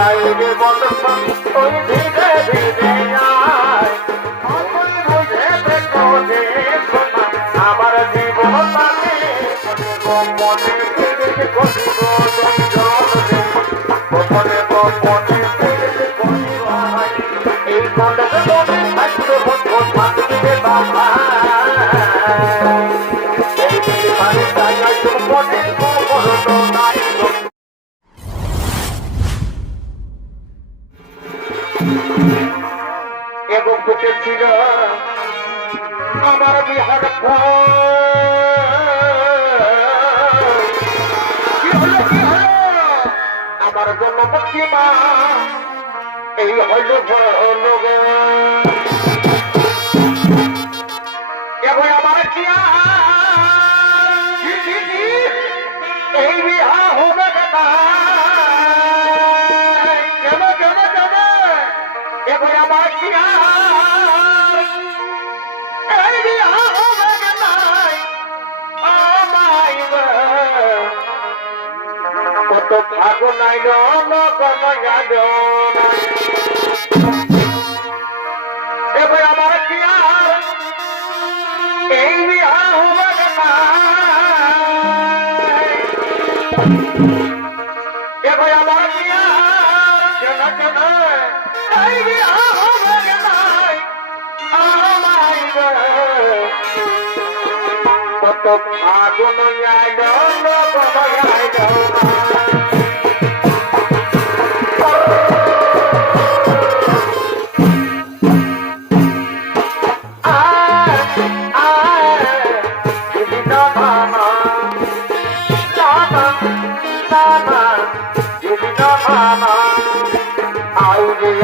আইরে বন্ধন ওই ধীরে ধীরে আয় তুই বুঝে দেখো যে আমার জীবন মানে মনে ফিরে করিব গোপনে গোপনে ফিরে করিব এই মনে মনে থাকতে বন্ধন থাকবে বাবা এবং ছিল আমার বিহার কি হলো আমার জন্য মুক্তি মা এই হইল এবং আমার কি এই বিহা হবে না কেন কেন কেন এবং আমার কি এই বিহা হবে না কত ভাগ নাই এবং আমার কি এই বিহা হবে না এবার আমার কেন কেন কত ফাগুন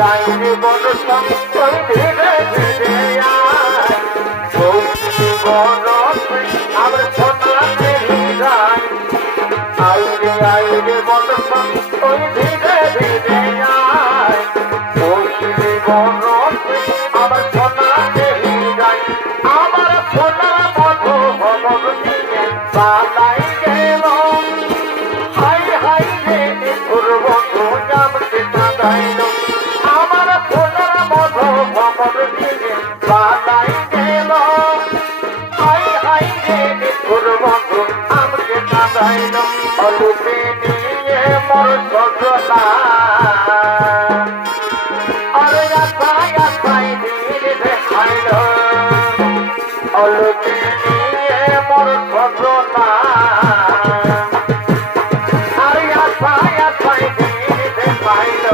আইরে বন্ধন ওই ধীরে ধীরে আয় আমার সোনা যায় আইরে আইরে বন্ধন ওই ধীরে ধীরে আয় আমার সোনা যায় আমার সোনার মতো বালাই গেল হাই হাই রে বন্ধু জামতে সাদাইল আমার সোনার মতো ভগব দিয়ে বালাই গেল হাই হাই রে বন্ধু আমাকে সাদাইল অলুপে নিয়ে মোর সজনা আরে আশাই দিন দেখাইল অলুপে নিয়ে মোর সজনা আরে আশাই দিন দেখাইল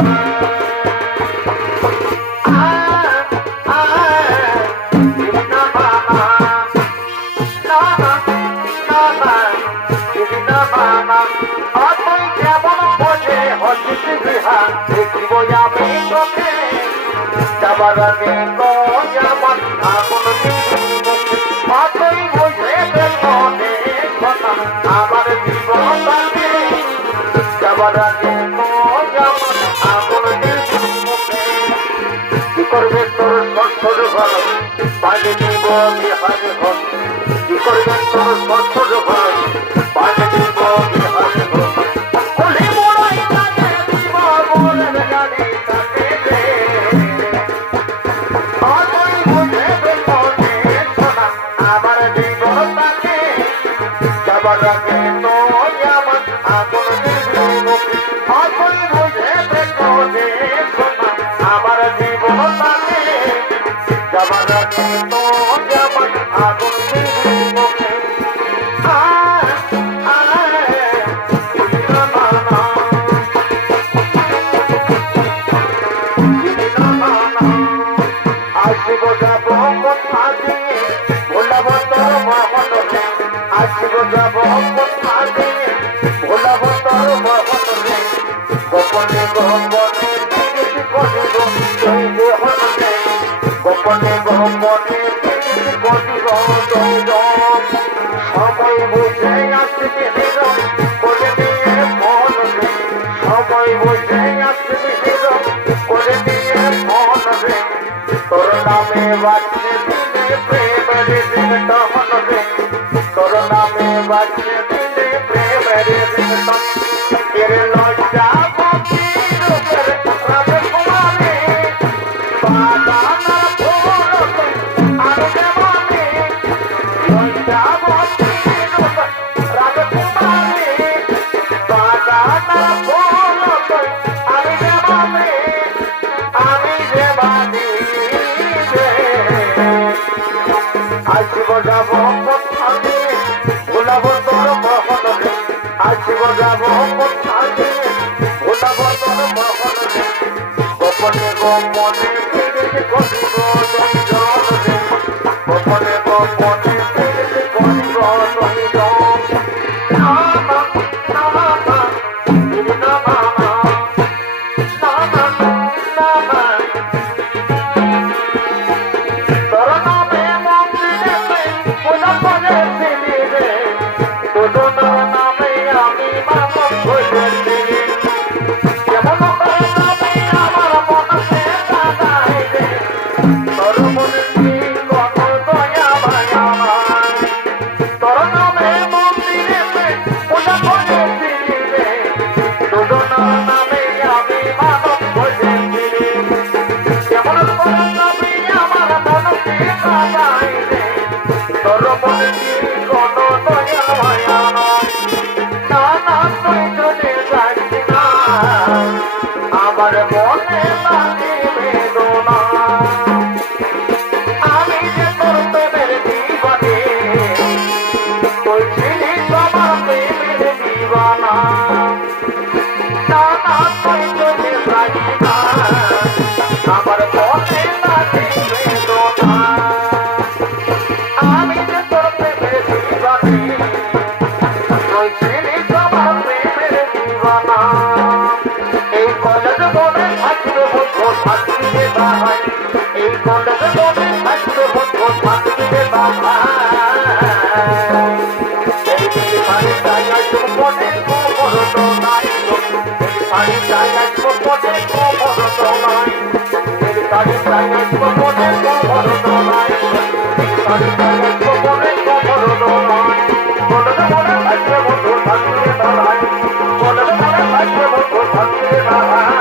দেখিব আমি চোখে যাবার আগে আমার আগুন অতই বুঝে মনে কথা আমার জীবনটাকে যাবার আগে আমার আগুন কি করবে তোর সচ্ছর ঘর পানি দিব বিহার ঘর কি করবে তোর সচ্ছর ঘর পানি দিব বিহার ঘর আমার জীবন যাবার আগুন আসিব যাব কথা দিয়ে ভোলাব তোর মহন আসিব যাব কথা দিয়ে ভোলাব তোর মহন গোপনে গোপনে করিব গোপনে গোপনে করিব সময় বুঝে আসবে করে দিয়ে মন সময় বুঝে আসবে করে দিয়ে মন তোর নামে বাজছে দিনে প্রেমের দিন তখন তোর নামে বাজছে দিনে প্রেমের দিন এর লজ্জা বজাবো কোথায় ভুলাবো তোর মোহন রে আজি বজাবো কোথায় ভুলাবো তোর মোহন রে গোপনে গোপনে ফিরে করিব দঞ্জন রে গোপনে গোপনে ফিরে করিব দঞ্জন আমার মনে লাগে বেদনা আমি যে তোর প্রেমের দিবানে তুই ছিলিস আমার প্রেমের দিবানা না না তুই যদি যাবি না আমার মনে লাগে বেদনা আমি যে তোর প্রেমের দিবানে তুই ছিলিস আমার প্রেমের দিবানা এই কলেজ বনে থাকবে বন্ধু থাকবে ভাই এই কলেজ বনে থাকবে বন্ধু থাকবে ভাই এই বাড়ি জায়গায় বনে খবর তো নাই এই বাড়ি জায়গায় বনে খবর তো নাই এই বাড়ি জায়গায় বনে খবর তো নাই এই বাড়ি জায়গায় বনে খবর তো নাই কলেজ বনে থাকবে বন্ধু থাকবে ভাই কলেজ বনে থাকবে বন্ধু থাকবে ভাই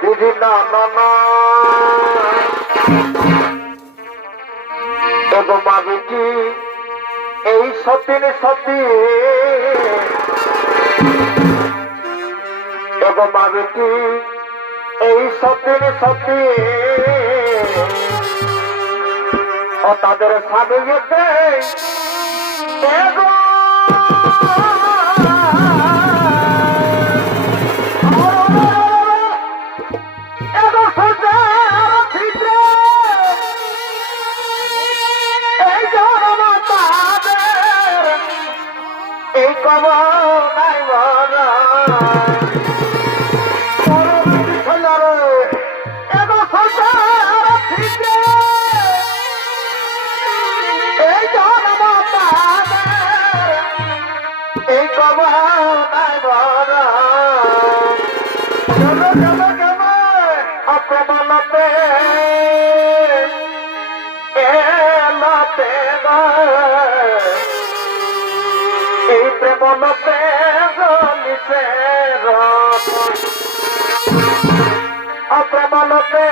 দিদি না না না তবু মাবিটি এই সতীন সতী তবু মাবিটি এই সতীন সতী ও তাদের স্বামী গেছে এই কবর নাই বলা এই কবর নাই বলা অপ্রবলতে এলা এই প্রেমনতে জ্বলিছে প্রেমনতে